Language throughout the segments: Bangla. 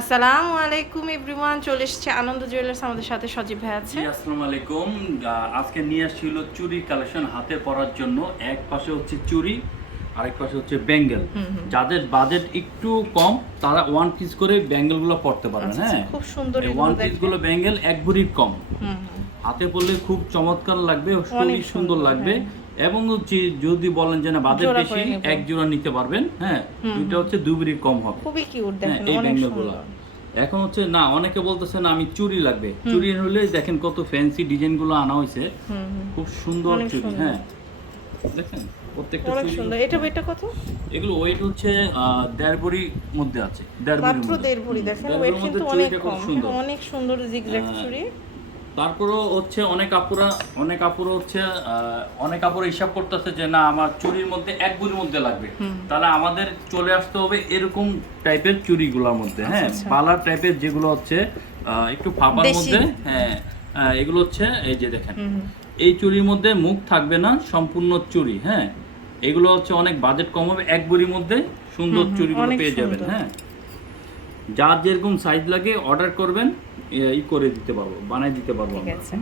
আসসালামু আলাইকুম এভরিওয়ান চলে এসেছে আনন্দ জুয়েলার্স আমাদের সাথে সজীব ভাই আছে। আসসালামু আলাইকুম। আজকে নিয়ে আসছিল চুরি কালেকশন হাতে পরার জন্য। এক পাশে হচ্ছে চুরি আরেক পাশে হচ্ছে ব্যাঙ্গেল। যাদের বাজেট একটু কম তারা ওয়ান পিস করে ব্যাঙ্গেলগুলো পড়তে পারবেন আচ্ছা, হ্যাঁ? খুব সুন্দর ওয়ান পিসগুলো ব্যাঙ্গেল এক ভরির কম। হাতে পড়লে খুব চমৎকার লাগবে খুবই অনেক সুন্দর সুন্দর, লাগবে। হ্যাঁ। এবং হচ্ছে যদি বলেন যে না বাজেট বেশি এক জোড়া নিতে পারবেন হ্যাঁ দুইটা হচ্ছে দুই ভরির কম হবে। খুবই কিউট হ্যাঁ দেখেন এই অনেক ব্যাঙ্গেলগুলো সুন্দর। এখন হচ্ছে না অনেকে বলতেছে না আমি চুরি লাগবে। চুরি হলে দেখেন কত ফ্যান্সি ডিজাইনগুলো আনা হয়েছে। খুব সুন্দর চুরি হ্যাঁ। দেখেন প্রত্যেকটা সুন্দর। এটা এটা কত? এগুলো ওয়েট হচ্ছে দেড় ভরির মধ্যে আছে দেড় ভরির মাত্র দেড় ভরি দেখেন ওয়েট কিন্তু অনেক খুব কম। সুন্দর। হ্যাঁ, অনেক সুন্দর জিগজ্যাগ হ্যাঁ। তারপরও হচ্ছে অনেক আপুরা অনেক আপুরা হচ্ছে অনেক আপুরা হিসাব করতেছে যে না আমার চুরির মধ্যে এক ভরির মধ্যে লাগবে। তাহলে আমাদের চলে আসতে হবে এরকম টাইপের চুরিগুলোর মধ্যে হ্যাঁ? আচ্ছা। বালার টাইপের যেগুলো হচ্ছে একটু ফাঁপার মধ্যে হ্যাঁ এগুলো হচ্ছে এই যে দেখেন। এই চুরির মধ্যে মুখ থাকবে না সম্পূর্ণ চুরি হ্যাঁ? এগুলো হচ্ছে অনেক বাজেট কম হবে এক বড়ির মধ্যে সুন্দর চুরিগুলো পেয়ে যাবেন হ্যাঁ? যার যেরকম সাইজ লাগে অর্ডার করবেন ই করে দিতে পারব বানাই দিতে পারব ঠিক আছে।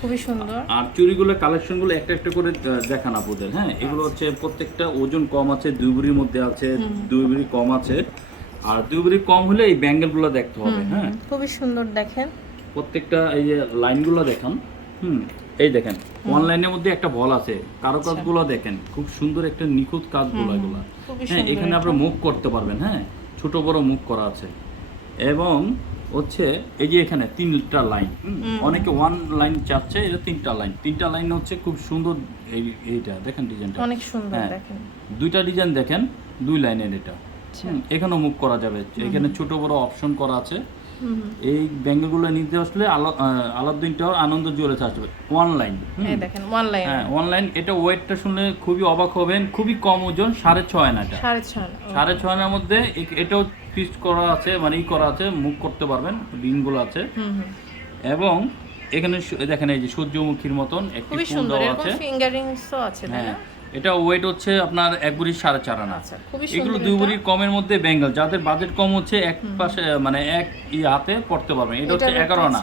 খুবই সুন্দর। আর চুরিগুলো কালেকশনগুলো একটা একটা করে দেখান আপনাদের হ্যাঁ? এগুলো হচ্ছে প্রত্যেকটা ওজন কম আছে দুই বুড়ির মধ্যে আছে দুই বুড়ি কম আছে। আর দুই বুড়ি কম হলে এই ব্যাঙ্গেলগুলো দেখতে হবে হ্যাঁ? খুবই সুন্দর দেখেন। প্রত্যেকটা এই যে লাইনগুলো দেখেন হুম? এই দেখেন অনলাইনের মধ্যে একটা বল আছে কারও কাজগুলো দেখেন খুব সুন্দর একটা নিখুঁত কাজগুলো এগুলো। হ্যাঁ এখানে আপনারা মুখ করতে পারবেন হ্যাঁ? ছোট বড় মুখ করা আছে। এবং হচ্ছে এই যে এখানে তিনটা লাইন অনেকে ওয়ান লাইন চাচ্ছে এটা তিনটা লাইন। তিনটা লাইন হচ্ছে খুব সুন্দর এই এইটা দেখেন ডিজাইনটা অনেক সুন্দর হ্যাঁ। দেখেন। দুইটা ডিজাইন দেখেন দুই লাইনের এটা। আচ্ছা। এখানেও মুখ করা যাবে। এখানে ছোট বড় অপশন করা আছে। এই ব্যাঙ্গগুলো নিতে আসলে আলাউদ্দিন টাওয়ার আনন্দ জুয়েলার্স আসবে ওয়ান লাইন এই দেখেন ওয়ান হ্যাঁ অনলাইন এটা ওয়েটটা শুনলে খুবই অবাক হবেন খুবই কম ওজন সাড়ে ছয় আনাটা সাড়ে ছয় না। সাড়ে ছয় আনার মধ্যে এটাও ফিক্সড করা আছে মানে ই করা আছে মুখ করতে পারবেন রিংগুলো আছে। এবং এখানে দেখেন এই যে সূর্যমুখীর মতন একটি ফুল সুন্দর দেওয়া আছে। ফিঙ্গারিংসও আছে তাই হ্যাঁ না? এটা ওয়েট হচ্ছে আপনার এক বুড়ি সাড়ে চার আনা। আচ্ছা এগুলো দুই। বুড়ির কমের মধ্যে বেঙ্গল যাদের বাজেট কম হচ্ছে এক পাশে মানে এক ই হাতে পড়তে পারবেন। এটা হচ্ছে এগারো আনা।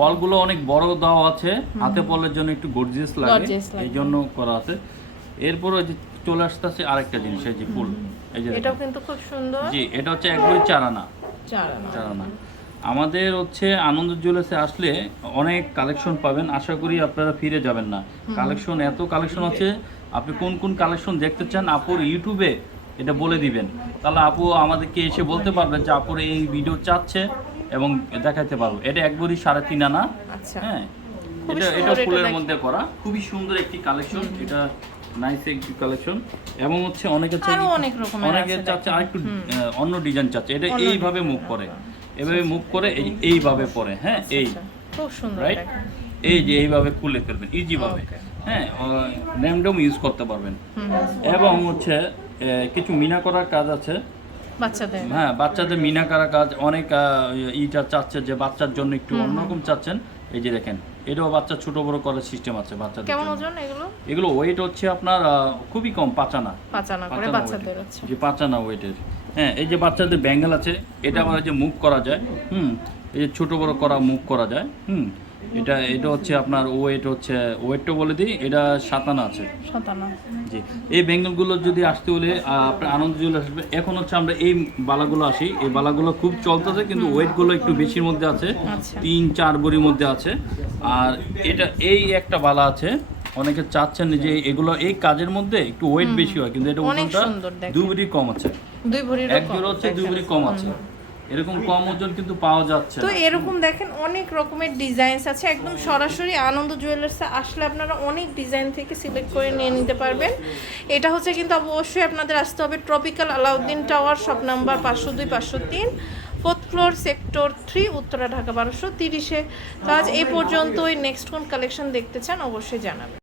বলগুলো অনেক বড় দেওয়া আছে হাতে পড়লের জন্য একটু গর্জিয়াস লাগে। এই জন্য করা আছে। এরপর ওই যে চলে আসতেছে আরেকটা জিনিস এই যে ফুল। এই যে এটাও কিন্তু খুব সুন্দর। জি এটা হচ্ছে এক আনা। চার আনা। চার আনা। আমাদের হচ্ছে আনন্দ জুয়েলার্সে আসলে অনেক কালেকশন পাবেন। আশা করি আপনারা ফিরে যাবেন না। কালেকশন এত কালেকশন আছে আপনি কোন কোন কালেকশন দেখতে চান আপুর ইউটিউবে এটা বলে দিবেন। তাহলে আপু আমাদেরকে এসে বলতে পারবেন যে আপুর এই ভিডিও চাচ্ছে এবং দেখাতে পারব। এটা একবারই সাড়ে তিন আনা। আচ্ছা। হ্যাঁ এটা এটা ফুলের মধ্যে করা। খুবই সুন্দর একটি কালেকশন এটা নাইস একটি কালেকশন এবং হচ্ছে অনেকে আরও অনেকে চাচ্ছে আরেকটু অন্য ডিজাইন চাচ্ছে। এটা এইভাবে মুভ করে। এভাবে মুভ করে এই এইভাবে পরে হ্যাঁ এই আচ্ছা, খুব সুন্দর রাইট এই যে এইভাবে খুলে ফেলবেন ইজি ভাবে হ্যাঁ র্যান্ডম ইউজ করতে পারবেন। এবং হচ্ছে কিছু মিনা করার কাজ আছে। বাচ্চাদের? হ্যাঁ বাচ্চাদের মিনা করা কাজ অনেক ইটা চাচ্ছে যে বাচ্চার জন্য একটু অন্যরকম চাচ্ছেন। এই যে দেখেন এটাও বাচ্চা ছোট বড় করার সিস্টেম আছে বাচ্চাদের কেমন ওজন এগুলো? এগুলো ওয়েট হচ্ছে আপনার খুবই কম পাঁচানা। পাঁচ আনা করে বাচ্চাদের হচ্ছে যে পাঁচানা ওয়েটের হ্যাঁ এই যে বাচ্চাদের ব্যাঙ্গেল আছে এটা আবার যে মুভ করা যায় হুম এই যে ছোটো বড়ো করা মুভ করা যায় হুম এটা এটা হচ্ছে আপনার ওয়েট হচ্ছে ওয়েটটা বলে দিই এটা সাতানা আছে। সাতানা জি এই বেঙ্গলগুলো যদি আসতে হলে আপনার আনন্দ জুয়েল আসবে। এখন হচ্ছে আমরা এই বালাগুলো আসি এই বালাগুলো খুব চলতেছে কিন্তু ওয়েটগুলো একটু বেশির মধ্যে আছে আচ্ছা। তিন চার বড়ির মধ্যে আছে। আর এটা এই একটা বালা আছে অনেকে চাচ্ছেন যে এগুলো এই কাজের মধ্যে একটু ওয়েট বেশি হয় কিন্তু এটা ওজনটা দুই বুড়ি কম আছে। দুই ভরির এক জোড়া হচ্ছে দুই বুড়ি কম আছে। এরকম কম ওজন কিন্তু পাওয়া যাচ্ছে তো এরকম দেখেন অনেক রকমের ডিজাইনস আছে একদম সরাসরি আনন্দ জুয়েলার্সে আসলে আপনারা অনেক ডিজাইন থেকে সিলেক্ট করে নিয়ে নিতে পারবেন। এটা হচ্ছে কিন্তু অবশ্যই আপনাদের আসতে হবে tropical Alauddin tower shop number পাঁচশো দুই পাঁচশো তিন fourth floor sector three Uttara Dhaka বারোশো তিরিশে। তো আজ এই পর্যন্তই। নেক্সট কোন কালেকশন দেখতে চান অবশ্যই জানাবেন।